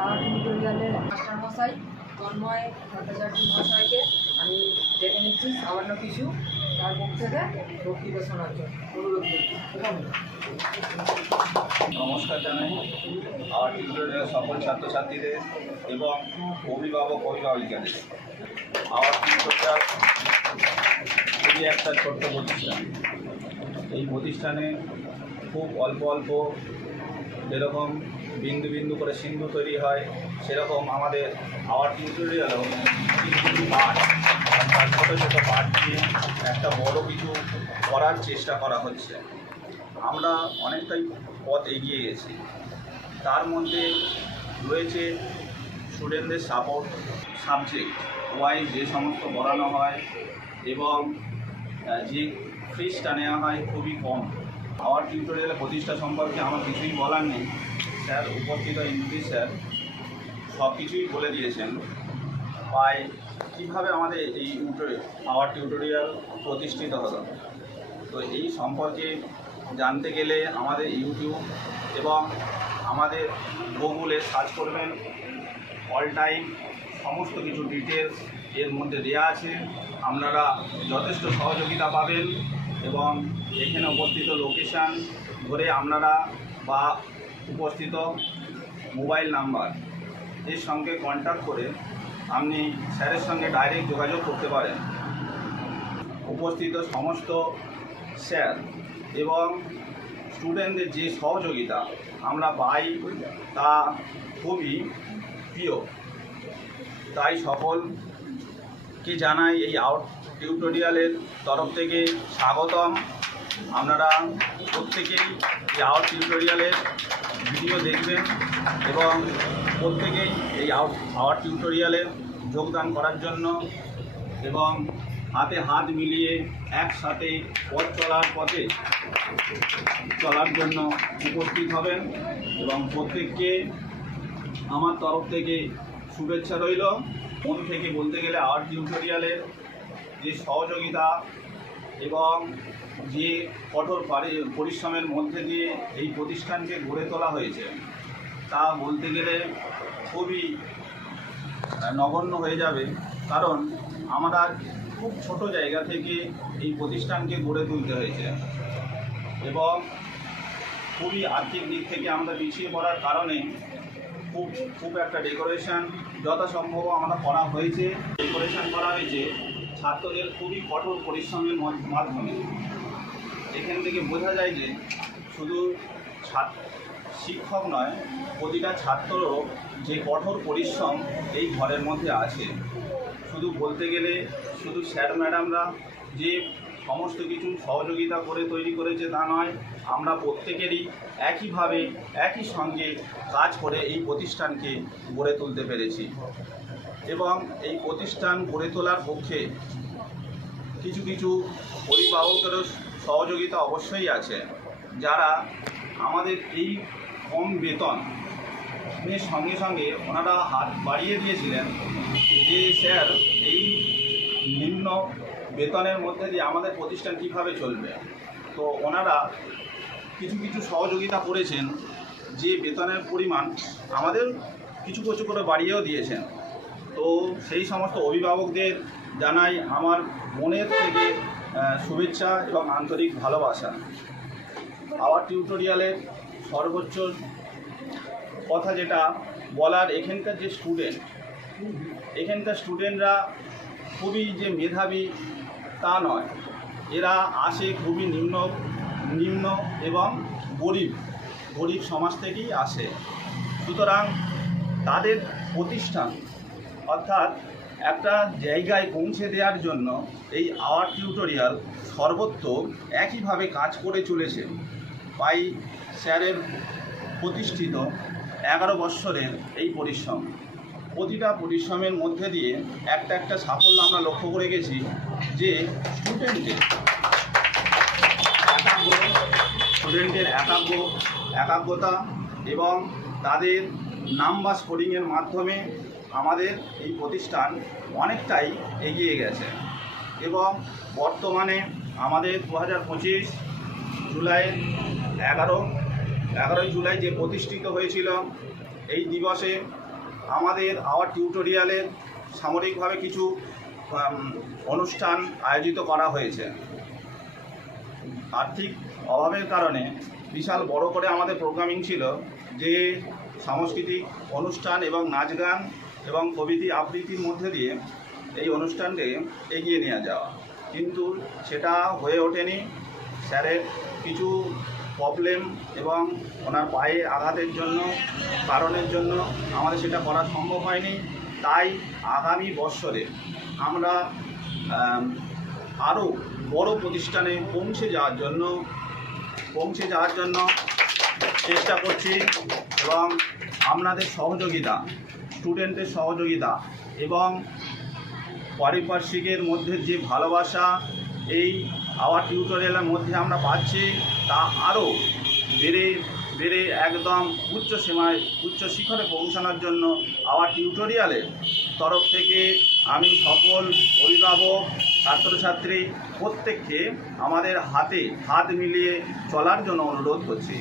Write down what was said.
Art টিউটোরিয়ালের মাস্টারমশাই তন্ময় ভট্টাচার্য মহাশয়কে আমি ডেকে নিচ্ছি সামান্য কিছু তার মুখ থেকে বক্তৃতা শোনার জন্য অনুরোধ করছি। নমস্কার জানাই আর্ট টিউটোরিয়ালের সকল ছাত্রছাত্রীদের এবং অভিভাবিকাদের। আর্ট টিউটোরিয়াল খুবই একটা ছোট্ট প্রতিষ্ঠান। এই প্রতিষ্ঠানে খুব অল্প যেরকম বিন্দু বিন্দু করে সিন্ধু তৈরি হয়, সেরকম আমাদের আর্ট টিউটোরিয়ালও কিছু পাঠ অর্থাৎ ছোটো ছোটো পাঠ নিয়ে একটা বড় কিছু করার চেষ্টা করা হচ্ছে। আমরা অনেকটাই পথ এগিয়ে গেছি। তার মধ্যে রয়েছে স্টুডেন্টদের সাপোর্ট, সাবজেক্ট ওয়াইজ যে সমস্ত পড়ানো হয় এবং যে ফিসটা নেওয়া হয় খুবই কম। আওয়ার টিউটোরিয়ালের প্রতিষ্ঠা সম্পর্কে আমার কিছুই বলার নেই। স্যার উপস্থিত ইংলিশ স্যার সব কিছুই বলে দিয়েছেন। তাই কীভাবে আমাদের এই আওয়ার টিউটোরিয়াল প্রতিষ্ঠিত হলো, তো এই সম্পর্কে জানতে গেলে আমাদের ইউটিউব এবং আমাদের গুগলে সার্চ করবেন। অল টাইম সমস্ত কিছু ডিটেলস এর মধ্যে দেওয়া আছে। আপনারা যথেষ্ট সহযোগিতা পাবেন এবং এখানে উপস্থিত লোকেশান ধরে আপনারা বা উপস্থিত মোবাইল নাম্বার এর সঙ্গে কন্ট্যাক্ট করে আপনি স্যারের সঙ্গে ডাইরেক্ট যোগাযোগ করতে পারেন। উপস্থিত সমস্ত স্যার এবং স্টুডেন্টদের যে সহযোগিতা আমরা পাই তা খুবই প্রিয়। তাই সকলকে জানাই এই আর্ট টিউটোরিয়ালের তরফ থেকে স্বাগতম। আপনারা প্রত্যেকেই এই আর্ট টিউটোরিয়ালের ভিডিও দেখবেন এবং প্রত্যেকেই এই আর্ট টিউটোরিয়ালে যোগদান করার জন্য এবং হাতে হাত মিলিয়ে একসাথে পথ চলার জন্য উপস্থিত হবেন এবং প্রত্যেককে আমার তরফ থেকে শুভেচ্ছা রইল। মন থেকে বলতে গেলে আর্ট টিউটোরিয়ালের যে সহযোগিতা এবং যে কঠোর পরিশ্রমের মধ্যে দিয়ে এই প্রতিষ্ঠানকে গড়ে তোলা হয়েছে তা বলতে গেলে খুবই নগণ্য হয়ে যাবে। কারণ আমরা খুব ছোট জায়গা থেকে এই প্রতিষ্ঠানকে গড়ে তুলতে হয়েছে এবং খুবই আর্থিক দিক থেকে আমরা পিছিয়ে পড়ার কারণে খুব একটা ডেকোরেশন যথাসম্ভব আমরা করা হয়েছে। ডেকোরেশন করা হয়েছে ছাত্রদের খুবই কঠোর পরিশ্রমের মাধ্যমে। এখান থেকে বোঝা যায় যে শুধু শিক্ষক নয়, প্রতিটা ছাত্ররও যে কঠোর পরিশ্রম এই ঘরের মধ্যে আছে। শুধু বলতে গেলে শুধু স্যার ম্যাডামরা যে সমস্ত কিছু সহযোগিতা করে তৈরি করেছে তা নয়, আমরা প্রত্যেকেরই একইভাবে একই সঙ্গে কাজ করে এই প্রতিষ্ঠানকে গড়ে তুলতে পেরেছি এবং এই প্রতিষ্ঠান গড়ে তোলার পক্ষে কিছু অভিভাবকেরও সহযোগিতা অবশ্যই আছে, যারা আমাদের এই কম বেতনের সঙ্গে ওনারা হাত বাড়িয়ে দিয়েছিলেন যে স্যার এই নিম্ন বেতনের মধ্যে দিয়ে আমাদের প্রতিষ্ঠান কীভাবে চলবে। তো ওনারা কিছু সহযোগিতা করেছেন, যে বেতনের পরিমাণ আমাদের কিছু করে বাড়িয়েও দিয়েছেন। তো সেই সমস্ত অভিভাবকদের জানাই আমার মনের থেকে শুভেচ্ছা এবং আন্তরিক ভালোবাসা। আওয়ার টিউটোরিয়ালের সর্বোচ্চ কথা যেটা বলার, এখানকার যে স্টুডেন্টরা খুবই যে মেধাবী তা নয়, এরা আসে খুবই নিম্ন এবং গরিব সমাজ থেকেই আসে। সুতরাং তাদের প্রতিষ্ঠান অর্থাৎ একটা জায়গায় পৌঁছে দেওয়ার জন্য এই আওয়ার টিউটোরিয়াল সর্বত্র একইভাবে কাজ করে চলেছে। তাই স্যারের প্রতিষ্ঠিত 11 বৎসরের এই পরিশ্রম, প্রতিটা পরিশ্রমের মধ্যে দিয়ে একটা সাফল্য আমরা লক্ষ্য করে গেছি যে স্টুডেন্টের একাগ্রতা এবং তাদের নাম্বার স্কোরিংয়ের মাধ্যমে আমাদের এই প্রতিষ্ঠান অনেকটাই এগিয়ে গেছে এবং বর্তমানে আমাদের 2025 জুলাইয়ের 11ই জুলাই যে প্রতিষ্ঠিত হয়েছিল এই দিবসে আমাদের আওয়ার টিউটোরিয়ালের সামরিকভাবে কিছু অনুষ্ঠান আয়োজিত করা হয়েছে। আর্থিক অভাবের কারণে বিশাল বড় করে আমাদের প্রোগ্রামিং ছিল যে সাংস্কৃতিক অনুষ্ঠান এবং নাচ গান এবং কবিতা আবৃত্তির মধ্যে দিয়ে এই অনুষ্ঠানকে এগিয়ে নিয়ে যাওয়া, কিন্তু সেটা হয়ে ওঠেনি। স্যারের কিছু প্রবলেম এবং ওনার পায়ে আঘাতের কারণের জন্য আমাদের সেটা করা সম্ভব হয়নি। তাই আগামী বৎসরে আমরা আরও বড় প্রতিষ্ঠানে পৌঁছে যাওয়ার জন্য চেষ্টা করছি এবং আপনাদের সহযোগিতা, স্টুডেন্টের সহযোগিতা এবং পারিপার্শ্বিকের মধ্যে যে ভালোবাসা এই আওয়ার টিউটোরিয়ালের মধ্যে আমরা পাচ্ছি তা আরও বেড়ে একদম উচ্চ শিখরে পৌঁছানোর জন্য আওয়ার টিউটোরিয়ালের তরফ থেকে আমি সকল অভিভাবক, ছাত্রছাত্রী প্রত্যেককে আমাদের হাত মিলিয়ে চলার জন্য অনুরোধ করছি।